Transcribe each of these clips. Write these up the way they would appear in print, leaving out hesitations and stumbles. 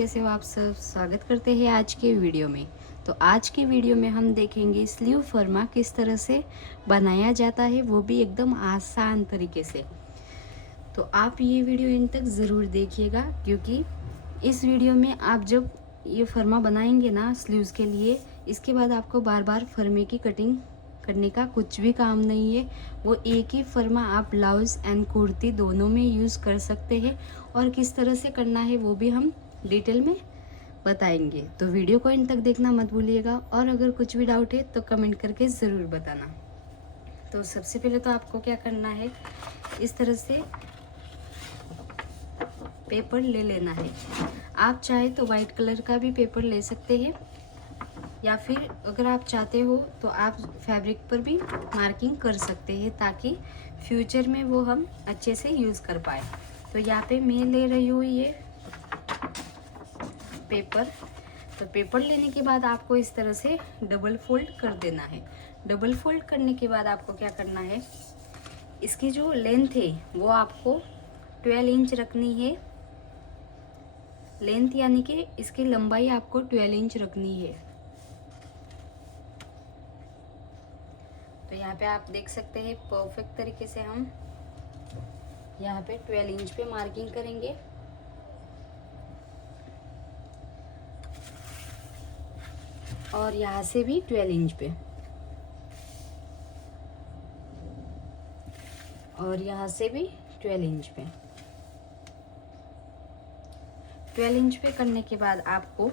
कैसे हो आप सब। स्वागत करते हैं आज के वीडियो में। तो आज के वीडियो में हम देखेंगे स्लीव फर्मा किस तरह से बनाया जाता है, वो भी एकदम आसान तरीके से। तो आप ये वीडियो इन तक ज़रूर देखिएगा, क्योंकि इस वीडियो में आप जब ये फर्मा बनाएंगे ना स्लीव्स के लिए, इसके बाद आपको बार बार फर्मे की कटिंग करने का कुछ भी काम नहीं है। वो एक ही फर्मा आप ब्लाउज़ एंड कुर्ती दोनों में यूज़ कर सकते हैं, और किस तरह से करना है वो भी हम डिटेल में बताएंगे। तो वीडियो को इन तक देखना मत भूलिएगा, और अगर कुछ भी डाउट है तो कमेंट करके ज़रूर बताना। तो सबसे पहले तो आपको क्या करना है, इस तरह से पेपर ले लेना है। आप चाहे तो वाइट कलर का भी पेपर ले सकते हैं, या फिर अगर आप चाहते हो तो आप फैब्रिक पर भी मार्किंग कर सकते हैं, ताकि फ्यूचर में वो हम अच्छे से यूज़ कर पाए। तो यहाँ पे मैं ले रही हूँ ये पेपर। तो पेपर लेने के बाद आपको इस तरह से डबल फोल्ड कर देना है। डबल फोल्ड करने के बाद आपको क्या करना है, इसकी जो लेंथ है वो आपको 12 इंच रखनी है। लेंथ यानी कि इसकी लंबाई आपको 12 इंच रखनी है। तो यहाँ पे आप देख सकते हैं परफेक्ट तरीके से हम यहाँ पे 12 इंच पे मार्किंग करेंगे। और यहाँ से भी 12 इंच पे, और यहाँ से भी 12 इंच पे। 12 इंच पे करने के बाद आपको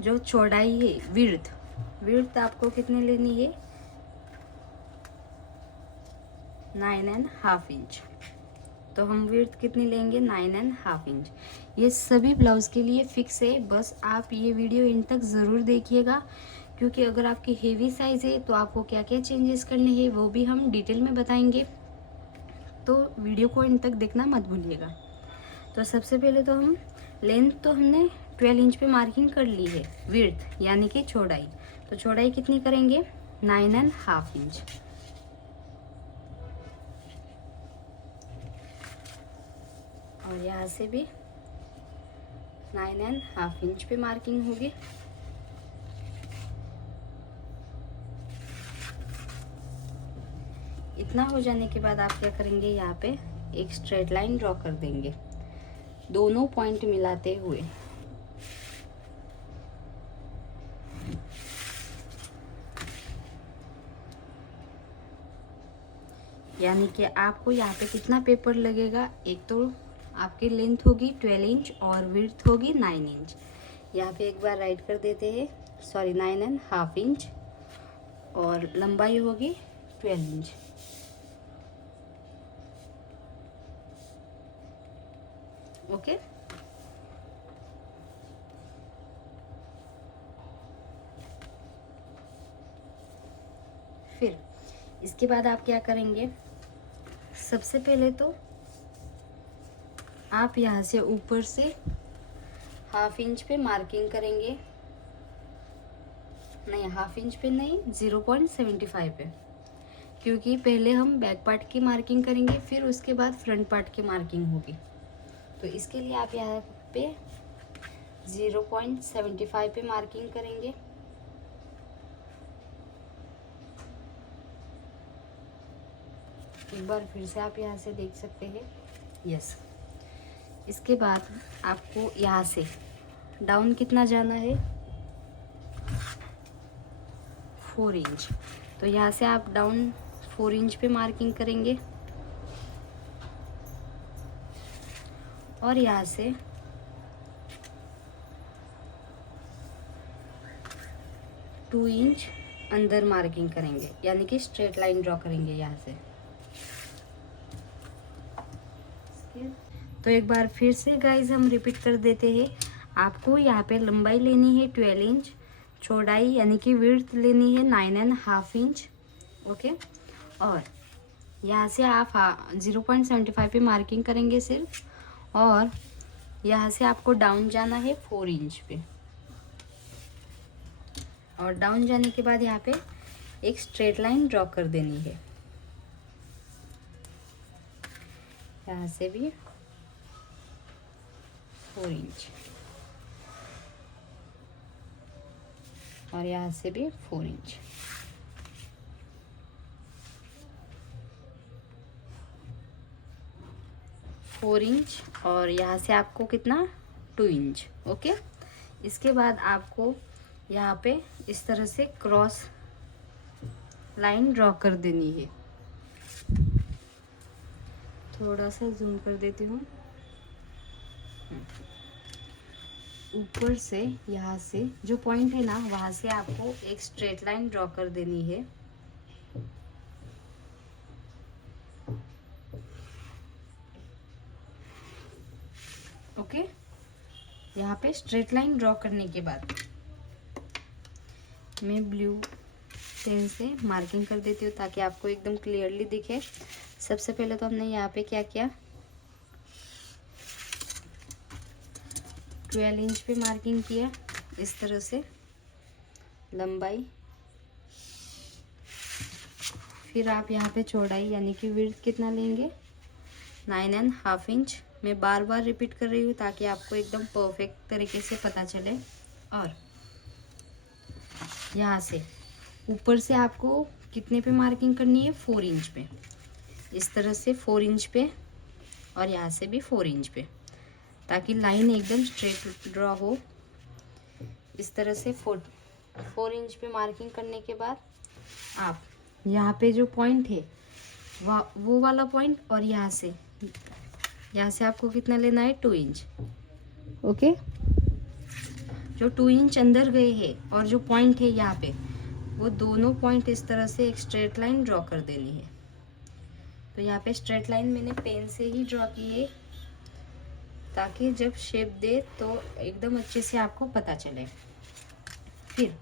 जो चौड़ाई है, विड्थ आपको कितनी लेनी है, 9.5 इंच। तो हम विड्थ कितनी लेंगे, 9.5 इंच। ये सभी ब्लाउज के लिए फिक्स है, बस आप ये वीडियो इन तक ज़रूर देखिएगा, क्योंकि अगर आपकी हेवी साइज़ है तो आपको क्या क्या चेंजेस करने हैं वो भी हम डिटेल में बताएंगे। तो वीडियो को इन तक देखना मत भूलिएगा। तो सबसे पहले तो हम लेंथ तो हमने 12 इंच पे मार्किंग कर ली है। विड्थ यानी कि चौड़ाई, तो चौड़ाई कितनी करेंगे, 9.5 इंच। और यहाँ से भी 9.5 इंच पे मार्किंग होगी। इतना हो जाने के बाद आप क्या करेंगे, यहाँ पे एक स्ट्रेट लाइन ड्रॉ कर देंगे, दोनों पॉइंट मिलाते हुए। यानी कि आपको यहाँ पे कितना पेपर लगेगा, एक तो आपकी लेंथ होगी 12 इंच और विड्थ होगी 9 इंच। यहाँ पे एक बार राइट कर देते हैं, सॉरी 9.5 इंच, और लंबाई होगी 12 इंच। ओके। फिर इसके बाद आप क्या करेंगे, सबसे पहले तो आप यहाँ से ऊपर से 1/2 इंच पे मार्किंग करेंगे। नहीं, 1/2 इंच पे नहीं, 0.75 पे, क्योंकि पहले हम बैक पार्ट की मार्किंग करेंगे, फिर उसके बाद फ्रंट पार्ट की मार्किंग होगी। तो इसके लिए आप यहाँ पे 0.75 पे मार्किंग करेंगे। एक बार फिर से आप यहाँ से देख सकते हैं, यस। इसके बाद आपको यहाँ से डाउन कितना जाना है, 4 इंच। तो यहाँ से आप डाउन 4 इंच पे मार्किंग करेंगे, और यहाँ से 2 इंच अंदर मार्किंग करेंगे, यानी कि स्ट्रेट लाइन ड्रॉ करेंगे यहाँ से। तो एक बार फिर से गाइज हम रिपीट कर देते हैं। आपको यहाँ पे लंबाई लेनी है 12 इंच, चौड़ाई यानी कि विड्थ लेनी है 9.5 इंच। ओके। और यहाँ से आप 0.75 पे मार्किंग करेंगे सिर्फ, और यहाँ से आपको डाउन जाना है 4 इंच पे। और डाउन जाने के बाद यहाँ पे एक स्ट्रेट लाइन ड्रॉ कर देनी है, यहाँ से भी 4 इंच। और यहाँ से भी 4 इंच। फोर इंच और यहाँ से आपको कितना 2 इंच। ओके, इसके बाद आपको यहाँ पे इस तरह से क्रॉस लाइन ड्रॉ कर देनी है। थोड़ा सा जूम कर देती हूँ। ऊपर से यहाँ से जो पॉइंट है ना, वहाँ से आपको एक स्ट्रेट लाइन ड्रॉ कर देनी है। ओके, यहाँ पे स्ट्रेट लाइन ड्रॉ करने के बाद मैं ब्लू पेन से मार्किंग कर देती हूँ ताकि आपको एकदम क्लियरली दिखे। सबसे पहले तो हमने यहाँ पे क्या किया, 12 इंच पे मार्किंग किया इस तरह से लंबाई। फिर आप यहाँ पे चौड़ाई यानी कि विड्थ कितना लेंगे, 9.5 इंच। मैं बार बार रिपीट कर रही हूँ ताकि आपको एकदम परफेक्ट तरीके से पता चले। और यहाँ से ऊपर से आपको कितने पे मार्किंग करनी है, 4 इंच पे। इस तरह से 4 इंच पे और यहाँ से भी 4 इंच पे, ताकि लाइन एकदम स्ट्रेट ड्रॉ हो। इस तरह से 4 इंच पे मार्किंग करने के बाद आप यहाँ पे जो पॉइंट है वो वाला पॉइंट और यहाँ से आपको कितना लेना है, 2 इंच। ओके, जो 2 इंच अंदर गए हैं और जो पॉइंट है यहाँ पे, वो दोनों पॉइंट इस तरह से एक स्ट्रेट लाइन ड्रॉ कर देनी है। तो यहाँ पे स्ट्रेट लाइन मैंने पेन से ही ड्रॉ की है ताकि जब शेप दे तो एकदम अच्छे से आपको पता चले। फिर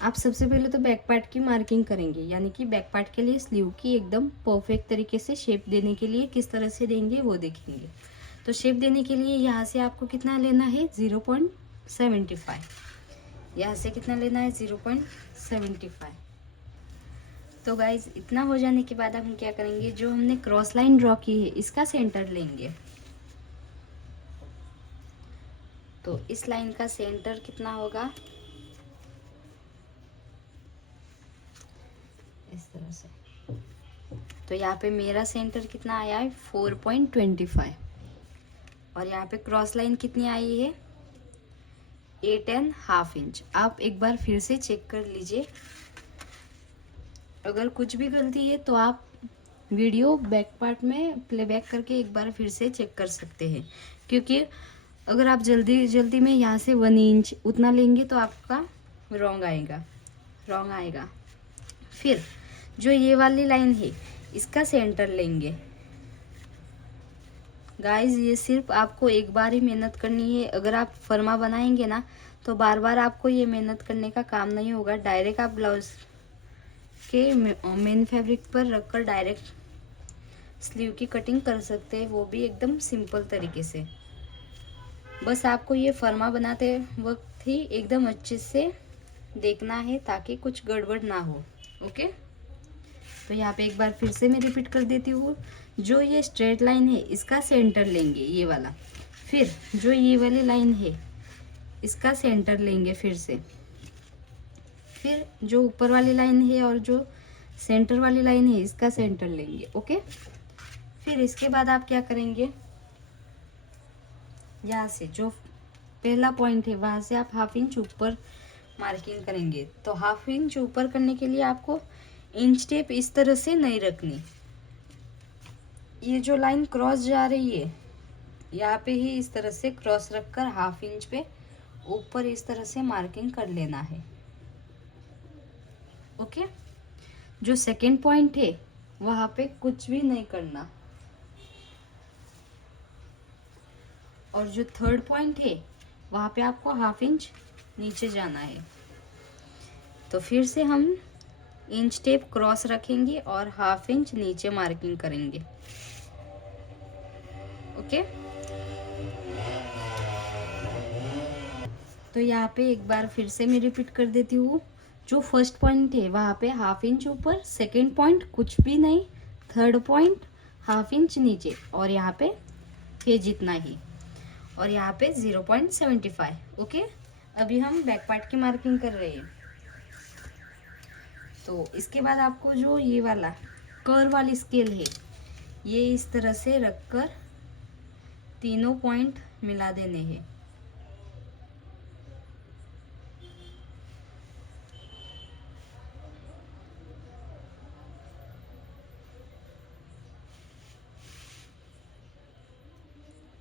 आप सबसे पहले तो बैक पार्ट की मार्किंग करेंगे, यानी कि बैक पार्ट के लिए स्लीव की एकदम परफेक्ट तरीके से शेप देने के लिए किस तरह से देंगे वो देखेंगे। तो शेप देने के लिए यहाँ से आपको कितना लेना है, 0.75। यहाँ से कितना लेना है, 0.75। तो गाइज इतना हो जाने के बाद हम क्या करेंगे, जो हमने क्रॉस लाइन ड्रॉ की है इसका सेंटर लेंगे। तो इस लाइन का सेंटर कितना होगा, इस तरह से। तो यहाँ पे मेरा सेंटर कितना आया है, 4.25। और यहाँ पे क्रॉस लाइन कितनी आई है, 8.5 इंच। आप एक बार फिर से चेक कर लीजिए। अगर कुछ भी गलती है तो आप वीडियो बैक पार्ट में प्लेबैक करके एक बार फिर से चेक कर सकते हैं, क्योंकि अगर आप जल्दी में यहाँ से 1 इंच उतना लेंगे तो आपका रॉन्ग आएगा। फिर जो ये वाली लाइन है इसका सेंटर लेंगे। गाइस ये सिर्फ आपको एक बार ही मेहनत करनी है। अगर आप फर्मा बनाएंगे ना तो बार बार आपको ये मेहनत करने का काम नहीं होगा। डायरेक्ट आप ब्लाउज के मेन फैब्रिक पर रखकर डायरेक्ट स्लीव की कटिंग कर सकते हैं, वो भी एकदम सिंपल तरीके से। बस आपको ये फर्मा बनाते वक्त ही एकदम अच्छे से देखना है ताकि कुछ गड़बड़ ना हो। ओके, तो यहाँ पे एक बार फिर से मैं रिपीट कर देती हूँ। जो ये स्ट्रेट लाइन है इसका सेंटर लेंगे, ये वाला। फिर जो ये वाली लाइन है इसका सेंटर लेंगे फिर से। फिर जो ऊपर वाली लाइन है और जो सेंटर वाली लाइन है इसका सेंटर लेंगे। ओके, फिर इसके बाद आप क्या करेंगे, यहाँ से जो पहला पॉइंट है वहाँ से आप 1/2 इंच ऊपर मार्किंग करेंगे। तो 1/2 इंच ऊपर करने के लिए आपको इंच टेप इस तरह से नहीं रखनी। ये जो लाइन क्रॉस जा रही है यहाँ पे ही इस तरह से क्रॉस रखकर 1/2 इंच पे ऊपर इस तरह से मार्किंग कर लेना है। ओके, जो सेकंड पॉइंट है वहाँ पे कुछ भी नहीं करना। और जो थर्ड पॉइंट है वहाँ पे आपको 1/2 इंच नीचे जाना है। तो फिर से हम इंच टेप क्रॉस रखेंगे और 1/2 इंच नीचे मार्किंग करेंगे। ओके, तो यहाँ पे एक बार फिर से मैं रिपीट कर देती हूँ। जो फर्स्ट पॉइंट है वहाँ पे 1/2 इंच ऊपर, सेकेंड पॉइंट कुछ भी नहीं, थर्ड पॉइंट 1/2 इंच नीचे और यहाँ पे है जितना ही, और यहाँ पे 0.75। ओके, अभी हम बैक पार्ट की मार्किंग कर रहे हैं। तो इसके बाद आपको जो ये वाला कर्व वाली स्केल है, ये इस तरह से रखकर तीनों पॉइंट मिला देने हैं।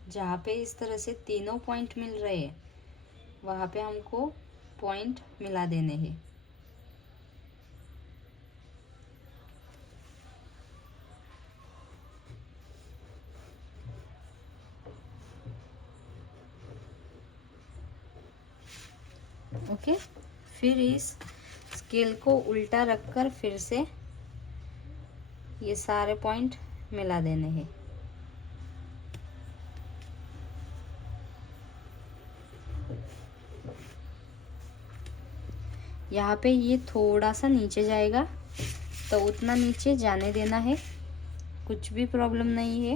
जहाँ पे इस तरह से तीनों पॉइंट मिल रहे हैं वहाँ पे हमको पॉइंट मिला देने हैं। ओके, फिर इस स्केल को उल्टा रखकर फिर से ये सारे पॉइंट मिला देने हैं। यहाँ पे ये थोड़ा सा नीचे जाएगा तो उतना नीचे जाने देना है, कुछ भी प्रॉब्लम नहीं है।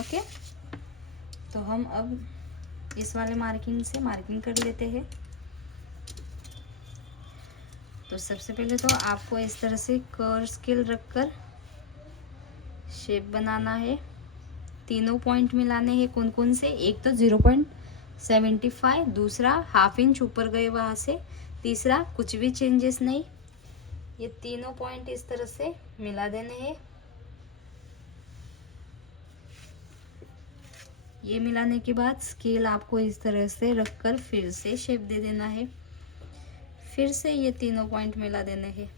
ओके, तो हम अब इस वाले मार्किंग से मार्किंग कर लेते हैं। तो सबसे पहले तो आपको इस तरह से कर्व स्केल रखकर शेप बनाना है। तीनों पॉइंट मिलाने हैं। कौन कौन से? एक तो 0.75, दूसरा हाफ इंच ऊपर गए वहाँ से, तीसरा कुछ भी चेंजेस नहीं। ये तीनों पॉइंट इस तरह से मिला देने हैं। ये मिलाने के बाद स्केल आपको इस तरह से रखकर फिर से शेप दे देना है। फिर से ये तीनों पॉइंट मिला देने हैं।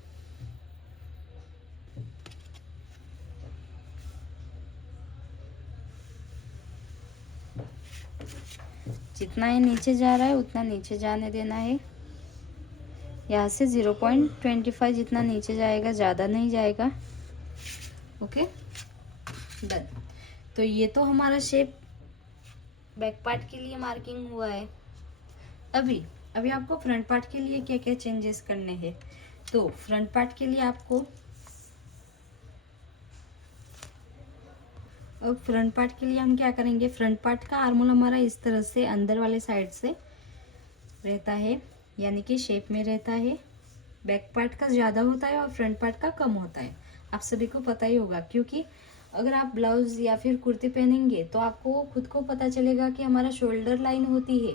जितना ये नीचे जा रहा है उतना नीचे जाने देना है। यहाँ से 0.25 जितना नीचे जाएगा, ज़्यादा नहीं जाएगा। Okay, done. तो ये तो हमारा शेप बैक पार्ट के लिए मार्किंग हुआ है। अभी आपको फ्रंट पार्ट के लिए क्या क्या चेंजेस करने हैं। तो फ्रंट पार्ट के लिए आपको अब फ्रंट पार्ट के लिए हम क्या करेंगे, फ्रंट पार्ट का आर्मोल हमारा इस तरह से अंदर वाले साइड से रहता है, यानी कि शेप में रहता है। बैक पार्ट का ज़्यादा होता है और फ्रंट पार्ट का कम होता है। आप सभी को पता ही होगा, क्योंकि अगर आप ब्लाउज या फिर कुर्ती पहनेंगे तो आपको खुद को पता चलेगा कि हमारा शोल्डर लाइन होती है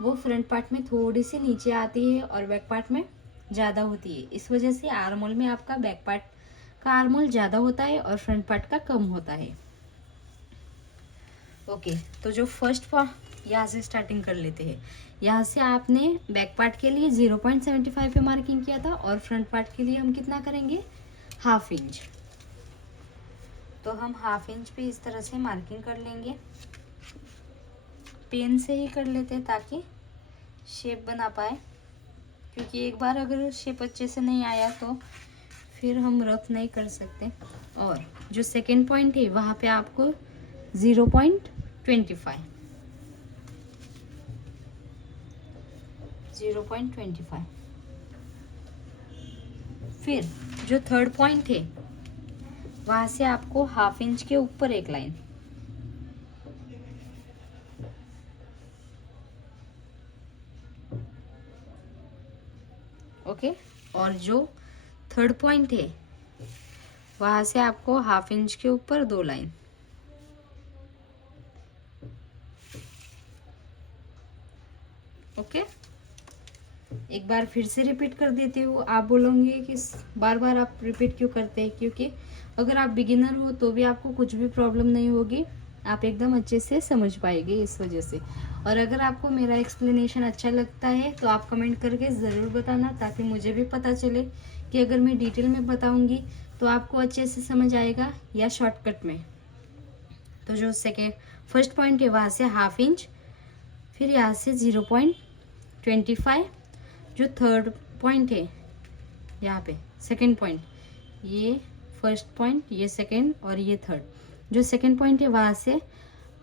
वो फ्रंट पार्ट में थोड़ी सी नीचे आती है और बैक पार्ट में ज़्यादा होती है। इस वजह से आर्मोल में आपका बैक पार्ट का आर्मोल ज़्यादा होता है और फ्रंट पार्ट का कम होता है। ओके, तो जो फर्स्ट पार्ट यहाँ से स्टार्टिंग कर लेते हैं। यहाँ से आपने बैक पार्ट के लिए 0.75 पे मार्किंग किया था और फ्रंट पार्ट के लिए हम कितना करेंगे, हाफ इंच। तो हम हाफ इंच पे इस तरह से मार्किंग कर लेंगे। पेन से ही कर लेते हैं ताकि शेप बना पाए, क्योंकि एक बार अगर शेप अच्छे से नहीं आया तो फिर हम रफ नहीं कर सकते। और जो सेकेंड पॉइंट है वहाँ पे आपको 0.25 फिर जो थर्ड पॉइंट है वहाँ से आपको हाफ इंच के ऊपर एक लाइन, ओके। और जो थर्ड पॉइंट है वहाँ से आपको हाफ इंच के ऊपर दो लाइन, ओके। एक बार फिर से रिपीट कर देती हूँ। आप बोलोगे कि बार बार आप रिपीट क्यों करते हैं, क्योंकि अगर आप बिगिनर हो तो भी आपको कुछ भी प्रॉब्लम नहीं होगी, आप एकदम अच्छे से समझ पाएंगे इस वजह से। और अगर आपको मेरा एक्सप्लेनेशन अच्छा लगता है तो आप कमेंट करके ज़रूर बताना, ताकि मुझे भी पता चले कि अगर मैं डिटेल में बताऊँगी तो आपको अच्छे से समझ आएगा या शॉर्टकट में। तो जो फर्स्ट पॉइंट है वहाँ से हाफ इंच, फिर यहाँ से 0.25, जो थर्ड पॉइंट है यहाँ पे सेकंड पॉइंट, ये फर्स्ट पॉइंट, ये सेकंड और ये थर्ड। जो सेकंड पॉइंट है वहाँ से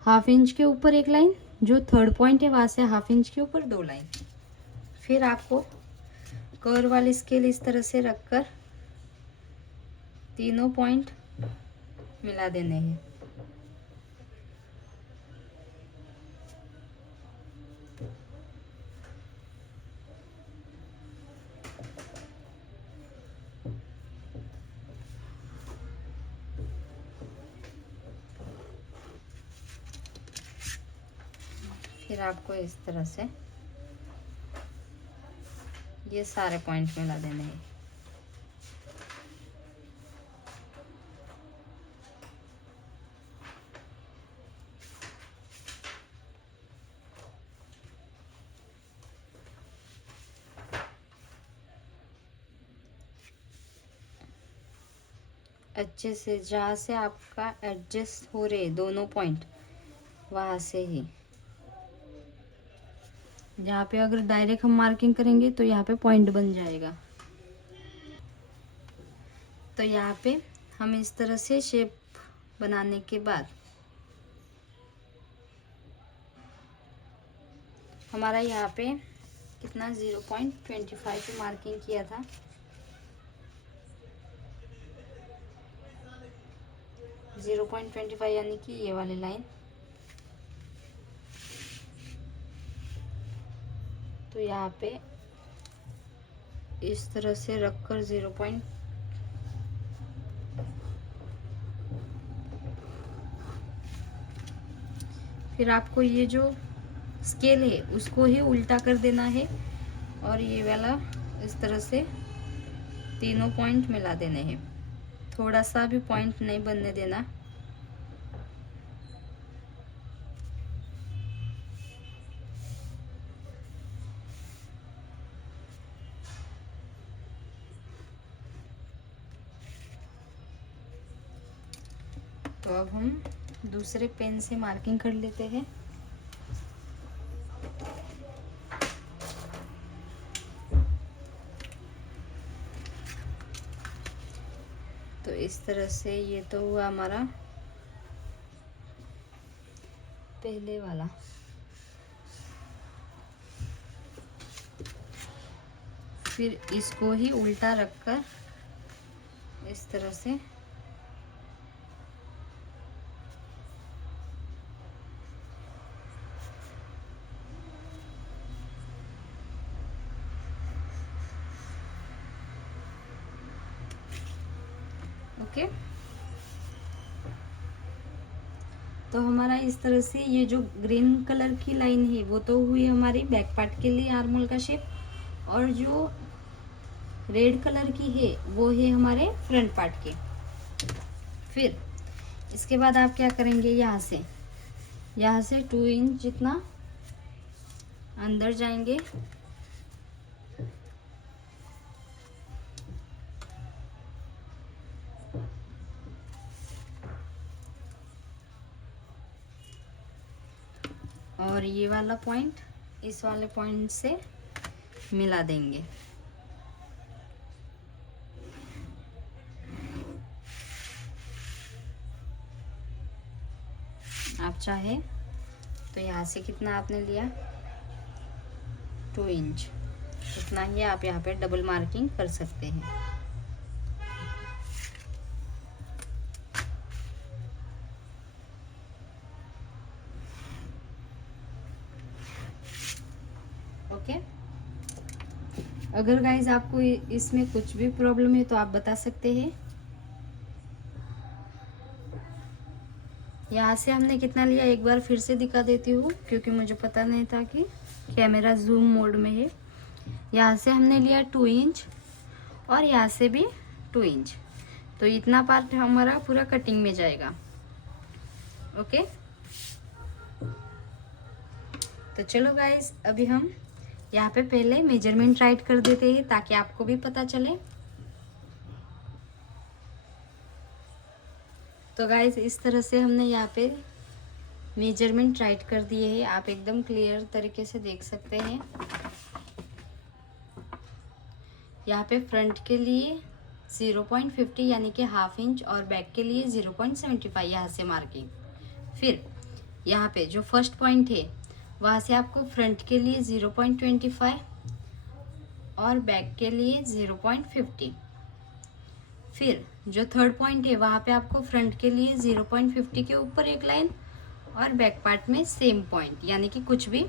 हाफ इंच के ऊपर एक लाइन, जो थर्ड पॉइंट है वहाँ से हाफ इंच के ऊपर दो लाइन। फिर आपको कर्व वाली स्केल इस तरह से रखकर तीनों पॉइंट मिला देने हैं। फिर आपको इस तरह से ये सारे पॉइंट मिला देने हैं। अच्छे से जहाँ से आपका एडजस्ट हो रहे दोनों पॉइंट, वहाँ से ही, जहाँ पे अगर डायरेक्ट हम मार्किंग करेंगे तो यहाँ पे पॉइंट बन जाएगा। तो यहाँ पे हम इस तरह से शेप बनाने के बाद हमारा यहाँ पे कितना 0.25 पे मार्किंग किया था, 0.25 यानी कि ये वाली लाइन। तो यहाँ पे इस तरह से रखकर 0. फिर आपको ये जो स्केल है उसको ही उल्टा कर देना है और ये वाला इस तरह से तीनों पॉइंट मिला देने हैं। थोड़ा सा भी पॉइंट नहीं बनने देना। तो अब हम दूसरे पेन से मार्किंग कर लेते हैं। तो इस तरह से ये तो हुआ हमारा पहले वाला। फिर इसको ही उल्टा रखकर इस तरह से ओके। तो हमारा इस तरह से ये जो ग्रीन कलर की लाइन है वो तो हुई हमारी बैक पार्ट के लिए आर्म होल का शेप, और जो रेड कलर की है वो है हमारे फ्रंट पार्ट के। फिर इसके बाद आप क्या करेंगे, यहाँ से 2 इंच जितना अंदर जाएंगे और ये वाला पॉइंट इस वाले पॉइंट से मिला देंगे। आप चाहे तो यहाँ से कितना आपने लिया 2 इंच, इतना ही आप यहाँ पे डबल मार्किंग कर सकते हैं। ओके। अगर गाइज आपको इसमें कुछ भी प्रॉब्लम है तो आप बता सकते हैं। यहाँ से हमने कितना लिया एक बार फिर से दिखा देती हूँ, क्योंकि मुझे पता नहीं था कि कैमरा जूम मोड में है। यहाँ से हमने लिया 2 इंच और यहाँ से भी 2 इंच। तो इतना पार्ट हमारा पूरा कटिंग में जाएगा। ओके। तो चलो गाइज अभी हम यहाँ पे पहले मेजरमेंट राइट कर देते हैं ताकि आपको भी पता चले। तो गाइज इस तरह से हमने यहाँ पे मेजरमेंट राइट कर दिए हैं, आप एकदम क्लियर तरीके से देख सकते हैं। यहाँ पे फ्रंट के लिए 0.50 यानी कि ½ इंच और बैक के लिए 0.75 यहाँ से मार्किंग। फिर यहाँ पे जो फर्स्ट पॉइंट है वहाँ से आपको फ्रंट के लिए 0.25 और बैक के लिए 0.50। फिर जो थर्ड पॉइंट है वहाँ पे आपको फ्रंट के लिए 0.50 के ऊपर एक लाइन और बैक पार्ट में सेम पॉइंट, यानी कि कुछ भी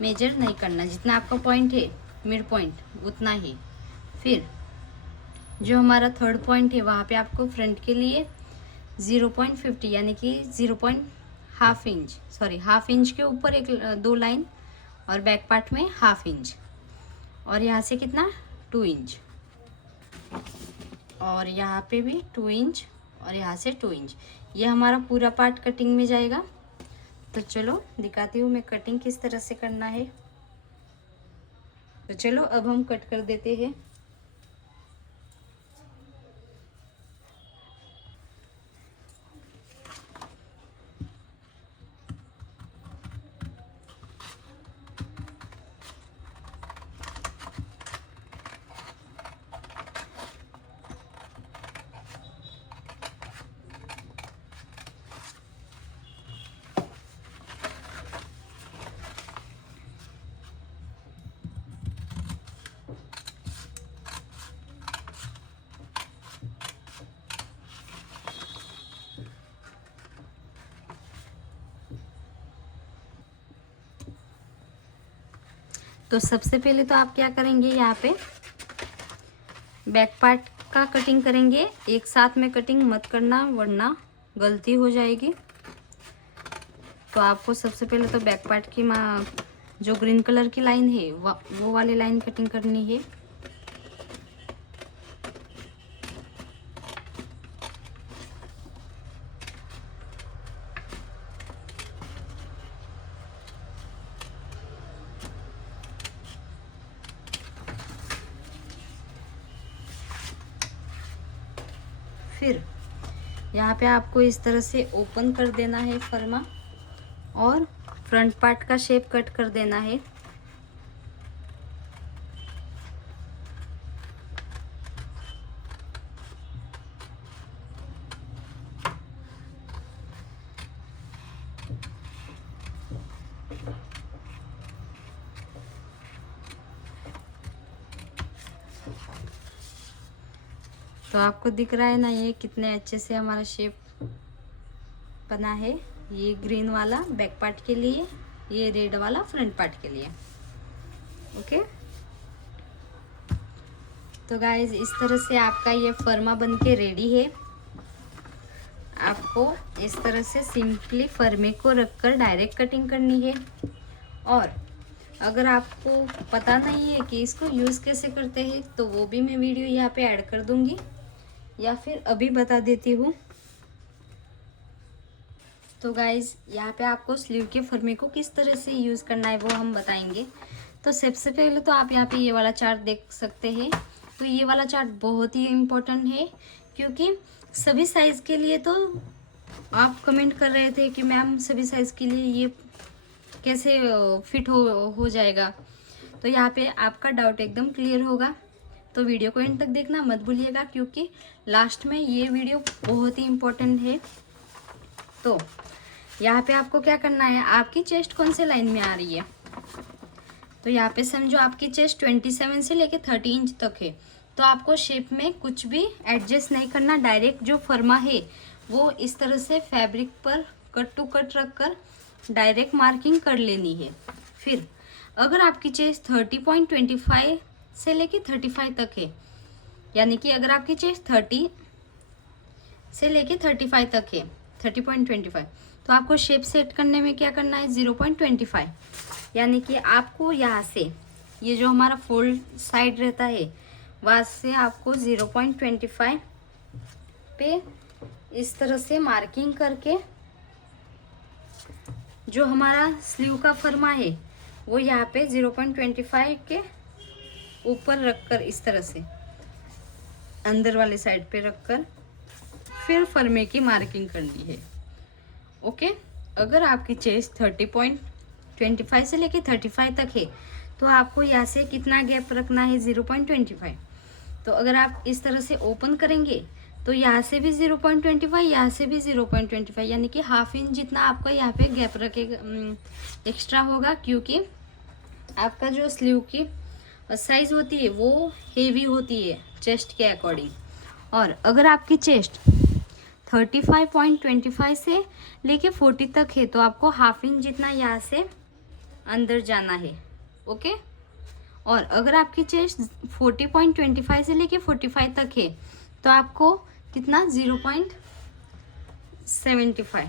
मेजर नहीं करना, जितना आपका पॉइंट है मिड पॉइंट उतना ही। फिर जो हमारा थर्ड पॉइंट है वहाँ पे आपको फ्रंट के लिए 0.50 यानी कि half inch, sorry half inch के ऊपर एक 2 लाइन, और बैक पार्ट में हाफ इंच, और यहाँ से कितना 2 इंच, और यहाँ पे भी 2 इंच, और यहाँ से 2 इंच। ये हमारा पूरा पार्ट कटिंग में जाएगा। तो चलो दिखाती हूँ मैं कटिंग किस तरह से करना है। तो चलो अब हम कट कर देते हैं। तो सबसे पहले तो आप क्या करेंगे, यहाँ पे बैक पार्ट का कटिंग करेंगे। एक साथ में कटिंग मत करना वरना गलती हो जाएगी। तो आपको सबसे पहले तो बैक पार्ट की जो ग्रीन कलर की लाइन है वो वाली लाइन कटिंग करनी है। फिर यहाँ पे आपको इस तरह से ओपन कर देना है फर्मा, और फ्रंट पार्ट का शेप कट कर देना है। तो आपको दिख रहा है ना ये कितने अच्छे से हमारा शेप बना है। ये ग्रीन वाला बैक पार्ट के लिए, ये रेड वाला फ्रंट पार्ट के लिए। ओके, तो गाइज इस तरह से आपका ये फर्मा बनके रेडी है। आपको इस तरह से सिंपली फर्मे को रखकर डायरेक्ट कटिंग करनी है। और अगर आपको पता नहीं है कि इसको यूज़ कैसे करते हैं तो वो भी मैं वीडियो यहाँ पे ऐड कर दूँगी, या फिर अभी बता देती हूँ। तो गाइज यहाँ पे आपको स्लीव के फर्मे को किस तरह से यूज़ करना है वो हम बताएंगे। तो सबसे पहले तो आप यहाँ पे ये वाला चार्ट देख सकते हैं। तो ये वाला चार्ट बहुत ही इम्पोर्टेंट है, क्योंकि सभी साइज़ के लिए तो आप कमेंट कर रहे थे कि मैम सभी साइज़ के लिए ये कैसे फिट हो जाएगा। तो यहाँ पे आपका डाउट एकदम क्लियर होगा। तो वीडियो को एंड तक देखना मत भूलिएगा, क्योंकि लास्ट में ये वीडियो बहुत ही इम्पोर्टेंट है। तो यहाँ पे आपको क्या करना है, आपकी चेस्ट कौन से लाइन में आ रही है। तो यहाँ पे समझो आपकी चेस्ट 27 से लेके 30 इंच तक है। तो आपको शेप में कुछ भी एडजस्ट नहीं करना, डायरेक्ट जो फर्मा है वो इस तरह से फैब्रिक पर कट टू कट रख कर डायरेक्ट मार्किंग कर लेनी है। फिर अगर आपकी चेस्ट 30.25 से लेके 35 तक है, यानी कि अगर आपकी चेस्ट 30 से लेके 35 तक है, 30.25, तो आपको शेप सेट करने में क्या करना है, 0.25, यानी कि आपको यहाँ से ये जो हमारा फोल्ड साइड रहता है वहाँ से आपको 0.25 पे इस तरह से मार्किंग करके जो हमारा स्लीव का फर्मा है वो यहाँ पे 0.25 के ऊपर रखकर इस तरह से अंदर वाले साइड पे रखकर फिर फर्मे की मार्किंग करनी है। ओके, अगर आपकी चेस्ट 30.25 से लेके 35 तक है तो आपको यहाँ से कितना गैप रखना है, 0.25। तो अगर आप इस तरह से ओपन करेंगे तो यहाँ से भी 0.25, यहाँ से भी 0.25, यानी कि हाफ इंच जितना आपका यहाँ पे गैप रखेगा, एक्स्ट्रा होगा, क्योंकि आपका जो स्लीव की साइज होती है वो हेवी होती है चेस्ट के अकॉर्डिंग। और अगर आपकी चेस्ट 35.25 से लेके 40 तक है तो आपको हाफ इंच जितना यहाँ से अंदर जाना है। ओके, और अगर आपकी चेस्ट 40.25 से लेके 45 तक है तो आपको कितना, 0.75,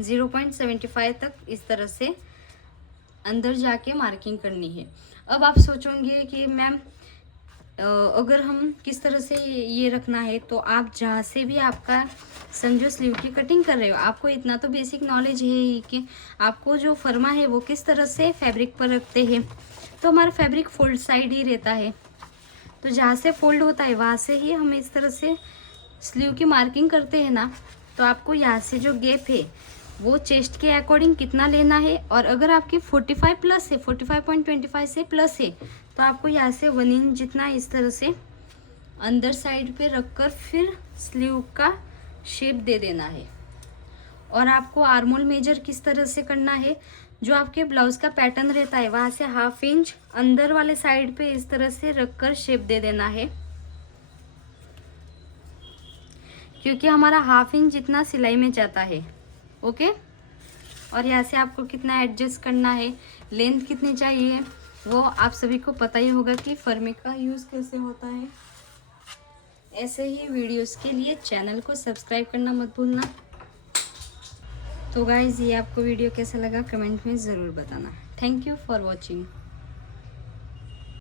0.75 तक इस तरह से अंदर जाके मार्किंग करनी है। अब आप सोचोगे कि मैम अगर हम किस तरह से ये रखना है, तो आप जहाँ से भी आपका समझो स्लीव की कटिंग कर रहे हो, आपको इतना तो बेसिक नॉलेज है ही कि आपको जो फर्मा है वो किस तरह से फैब्रिक पर रखते हैं। तो हमारा फैब्रिक फोल्ड साइड ही रहता है, तो जहाँ से फोल्ड होता है वहाँ से ही हम इस तरह से स्लीव की मार्किंग करते हैं ना। तो आपको यहाँ से जो गैप है वो चेस्ट के अकॉर्डिंग कितना लेना है, और अगर आपकी 45 प्लस है, 45.25 से प्लस है, तो आपको यहाँ से 1 इंच जितना इस तरह से अंदर साइड पे रखकर फिर स्लीव का शेप दे देना है। और आपको आर्मोल मेजर किस तरह से करना है, जो आपके ब्लाउज का पैटर्न रहता है वहाँ से 1/2 इंच अंदर वाले साइड पे इस तरह से रखकर शेप दे देना है, क्योंकि हमारा 1/2 इंच जितना सिलाई में जाता है। ओके, और यहाँ से आपको कितना एडजस्ट करना है, लेंथ कितनी चाहिए, वो आप सभी को पता ही होगा कि फर्मे का यूज़ कैसे होता है। ऐसे ही वीडियोस के लिए चैनल को सब्सक्राइब करना मत भूलना। तो गाइज़, ये आपको वीडियो कैसा लगा कमेंट में ज़रूर बताना। Thank you for watching.